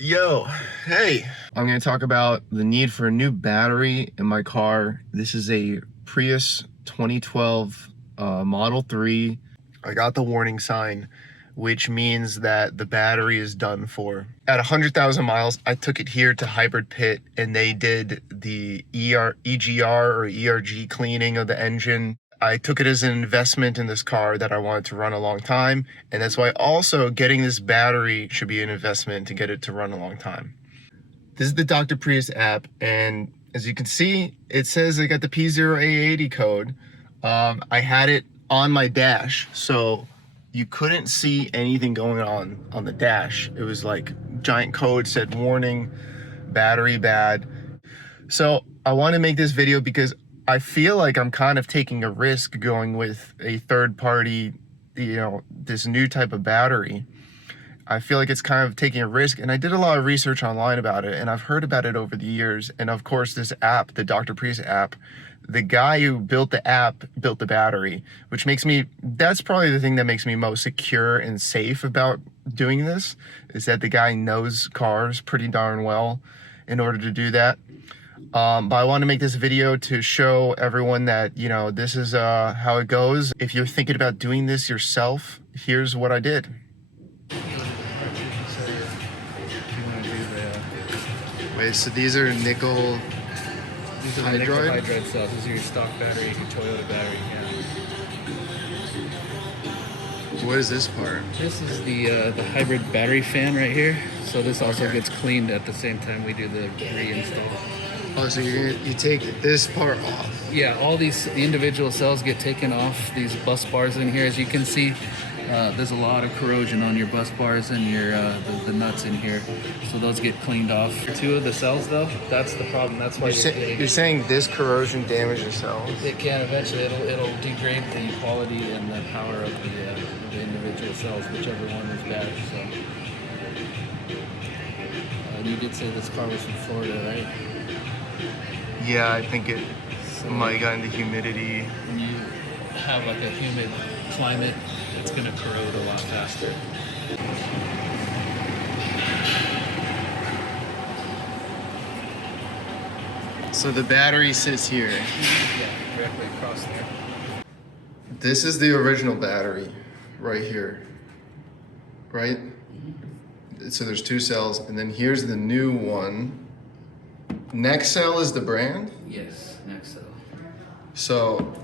Yo, hey. I'm gonna talk about the need for a new battery in my car. This is a Prius 2012 Model 3. I got the warning sign, which means that the battery is done for. At 100,000 miles, I took it here to Hybrid Pit and they did the EGR or ERG cleaning of the engine. I took it as an investment in this car that I wanted to run a long time, and that's why also getting this battery should be an investment to get it to run a long time. This is the Dr. Prius app, and as you can see, it says I got the P0A80 code. I had it on my dash, so you couldn't see anything going on the dash. It was like giant code said warning, battery bad. So I want to make this video because I feel like I'm kind of taking a risk going with a third party, this new type of battery. I feel like it's kind of taking a risk, and I did a lot of research online about it, and I've heard about it over the years. And of course, this app, the Dr. Prius app, the guy who built the app built the battery, which makes me, that's probably the thing that makes me most secure and safe about doing this, is that the guy knows cars pretty darn well in order to do that. But I want to make this video to show everyone that, this is how it goes. If you're thinking about doing this yourself, here's what I did. Wait, so these are nickel hydride cells. These are your stock battery, your Toyota battery, yeah. What is this part? This is the hybrid battery fan right here. So this also gets cleaned at the same time we do the reinstall. Oh, so you take this part off? Yeah, all these individual cells get taken off these bus bars in here. As you can see, there's a lot of corrosion on your bus bars and your the nuts in here. So those get cleaned off. Two of the cells though, that's the problem. That's why you're saying this corrosion damages cells? It can eventually. It'll degrade the quality and the power of the individual cells, whichever one is bad. So you did say this car was from Florida, right? Yeah, I think it might have gotten into humidity. When you have like a humid climate, it's going to corrode a lot faster. So the battery sits here. Yeah, directly across there. This is the original battery right here, right? So there's two cells, and then here's the new one. Nexcell is the brand? Yes, Nexcell. So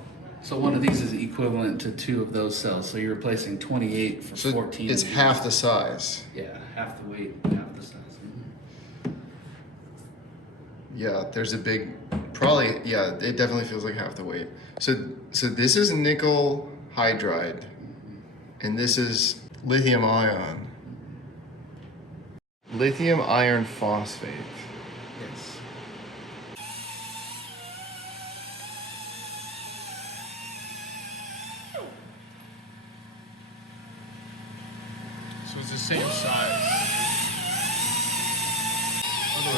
one of these is equivalent to two of those cells. So you're replacing 28 for 14. It's half the size. Yeah, half the weight, half the size. Yeah, there's a big, probably, yeah, it definitely feels like half the weight. So this is nickel hydride, and this is lithium ion. Lithium iron phosphate. Yes. So it's the same size.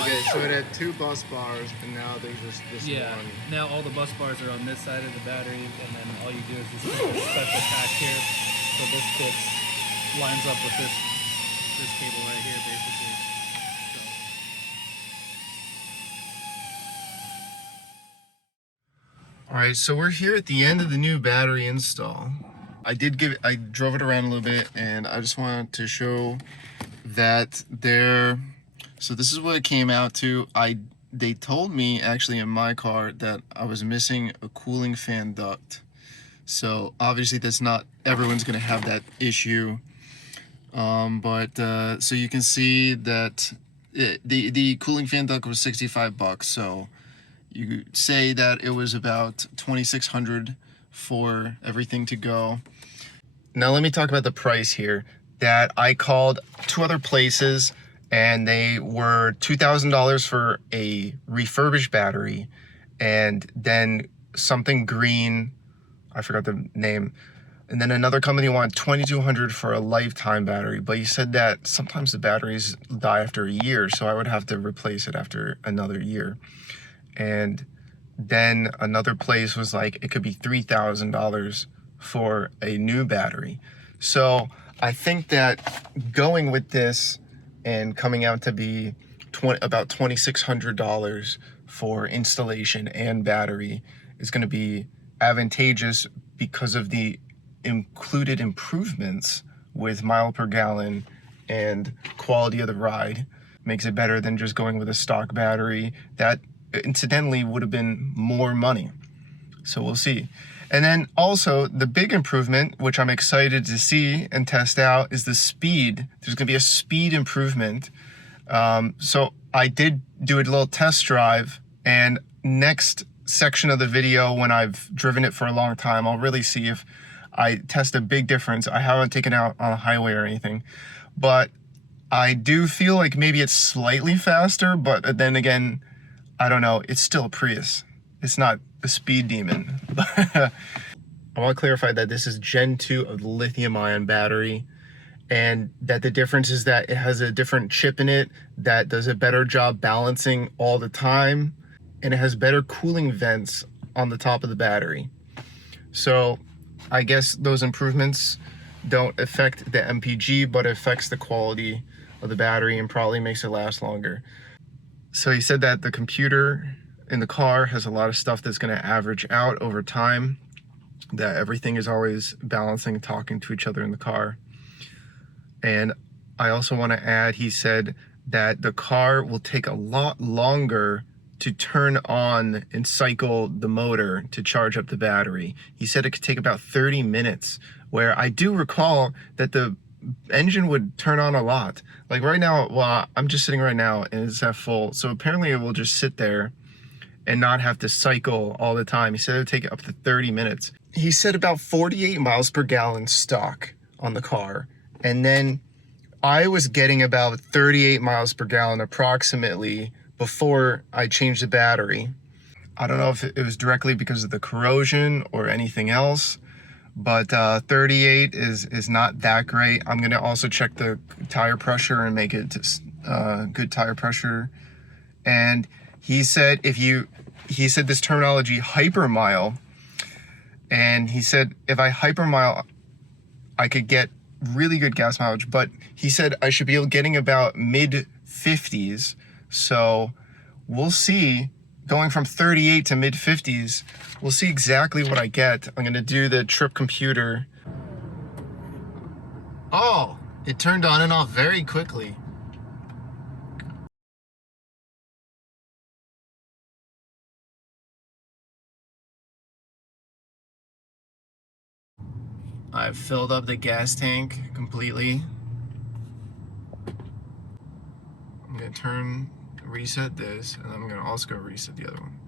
Okay, so it had two bus bars, and now there's just this one. Now all the bus bars are on this side of the battery, and then all you do is just put a special pack here. So this lines up with this cable right here, basically. All right, so we're here at the end of the new battery install. I drove it around a little bit, and I just wanted to show that so this is what it came out to. They told me actually in my car that I was missing a cooling fan duct. So obviously that's not everyone's gonna have that issue. So you can see that the cooling fan duct was $65. So you say that it was about $2,600 for everything to go. Now let me talk about the price here. That I called two other places, and they were $2,000 for a refurbished battery, and then something green, I forgot the name, and then another company wanted $2,200 for a lifetime battery. But you said that sometimes the batteries die after a year, so I would have to replace it after another year. And then another place was like, it could be $3,000 for a new battery. So I think that going with this and coming out to be about $2,600 for installation and battery is going to be advantageous because of the included improvements with mile per gallon and quality of the ride. Makes it better than just going with a stock battery that incidentally would have been more money. So we'll see. And then also the big improvement, which I'm excited to see and test out, is the speed. There's going to be a speed improvement. So I did do a little test drive, and next section of the video, when I've driven it for a long time, I'll really see if I test a big difference. I haven't taken it out on a highway or anything, but I do feel like maybe it's slightly faster, but then again, I don't know. It's still a Prius. It's not a speed demon. I want to clarify that this is Gen 2 of the lithium-ion battery, and that the difference is that it has a different chip in it that does a better job balancing all the time, and it has better cooling vents on the top of the battery. So I guess those improvements don't affect the MPG, but affects the quality of the battery and probably makes it last longer. So he said that the computer in the car has a lot of stuff that's going to average out over time, that everything is always balancing and talking to each other in the car. And I also want to add, he said that the car will take a lot longer to turn on and cycle the motor to charge up the battery. He said it could take about 30 minutes, where I do recall that the engine would turn on a lot. Like right now, well, I'm just sitting right now and it's at full. So apparently it will just sit there and not have to cycle all the time. He said it would take up to 30 minutes. He said about 48 miles per gallon stock on the car. And then I was getting about 38 miles per gallon approximately before I changed the battery. I don't know if it was directly because of the corrosion or anything else, but 38 is not that great. I'm gonna also check the tire pressure and make it good tire pressure. And he said he said this terminology, hypermile, and he said if I hypermile, I could get really good gas mileage, but he said I should be getting about mid 50s. So we'll see, going from 38 to mid 50s, we'll see exactly what I get. I'm gonna do the trip computer. Oh, it turned on and off very quickly. I've filled up the gas tank completely. I'm gonna reset this, and I'm gonna also go reset the other one.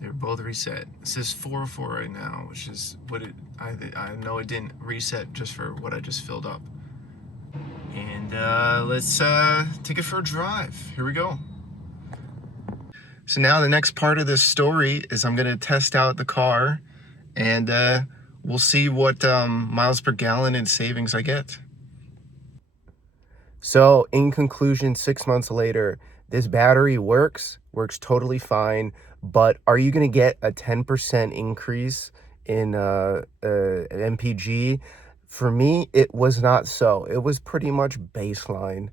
They're both reset. It says 404 right now, which is what I know it didn't reset just for what I just filled up. And let's take it for a drive. Here we go. So now the next part of this story is I'm gonna test out the car, and we'll see what miles per gallon in savings I get. So in conclusion, 6 months later, this battery works totally fine, but are you going to get a 10% increase in MPG? For me, it was not so. It was pretty much baseline.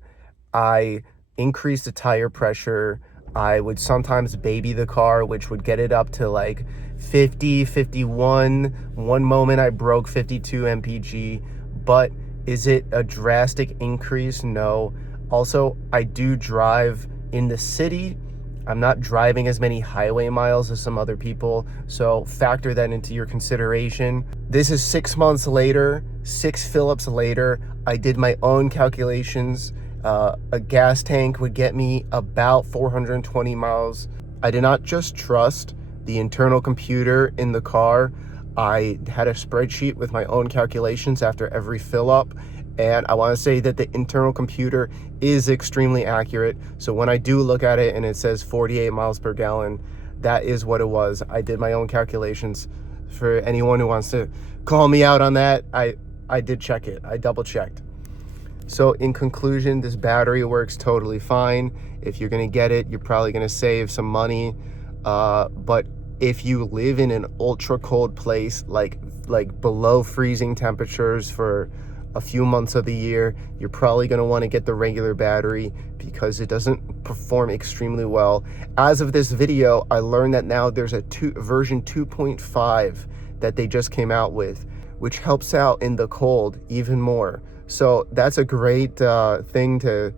I increased the tire pressure. I would sometimes baby the car, which would get it up to like 50, 51. One moment I broke 52 MPG, but is it a drastic increase? No. Also, I do drive in the city. I'm not driving as many highway miles as some other people, so factor that into your consideration. This is 6 months later, 6 fill-ups later. I did my own calculations. A gas tank would get me about 420 miles. I did not just trust the internal computer in the car. I had a spreadsheet with my own calculations after every fill up, and I want to say that the internal computer is extremely accurate. So when I do look at it and it says 48 miles per gallon, that is what it was. I did my own calculations. For anyone who wants to call me out on that, I did check it. I double checked. So in conclusion, this battery works totally fine. If you're going to get it, you're probably going to save some money. But if you live in an ultra cold place, like below freezing temperatures for a few months of the year, you're probably going to want to get the regular battery because it doesn't perform extremely well. As of this video, I learned that now there's a version 2.5 that they just came out with, which helps out in the cold even more. So that's a great thing to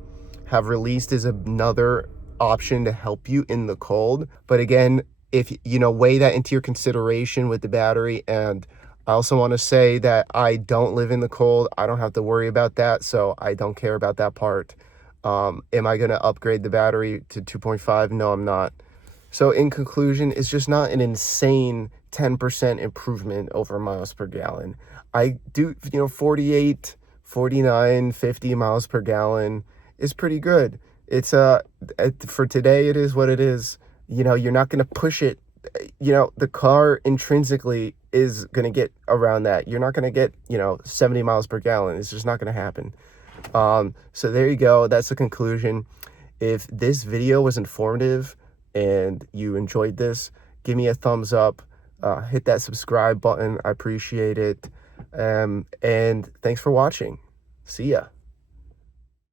have released, is another option to help you in the cold. But again, if you know, weigh that into your consideration with the battery. And I also want to say that I don't live in the cold. I don't have to worry about that, so I don't care about that part. Am I going to upgrade the battery to 2.5? No, I'm not. So in conclusion, it's just not an insane 10% improvement over miles per gallon. I do, 48, 49, 50 miles per gallon is pretty good. It's for today, it is what it is. You're not going to push it. The car intrinsically is going to get around that. You're not going to get, 70 miles per gallon. It's just not going to happen. So there you go. That's the conclusion. If this video was informative and you enjoyed this, give me a thumbs up. Hit that subscribe button. I appreciate it. And thanks for watching. See ya.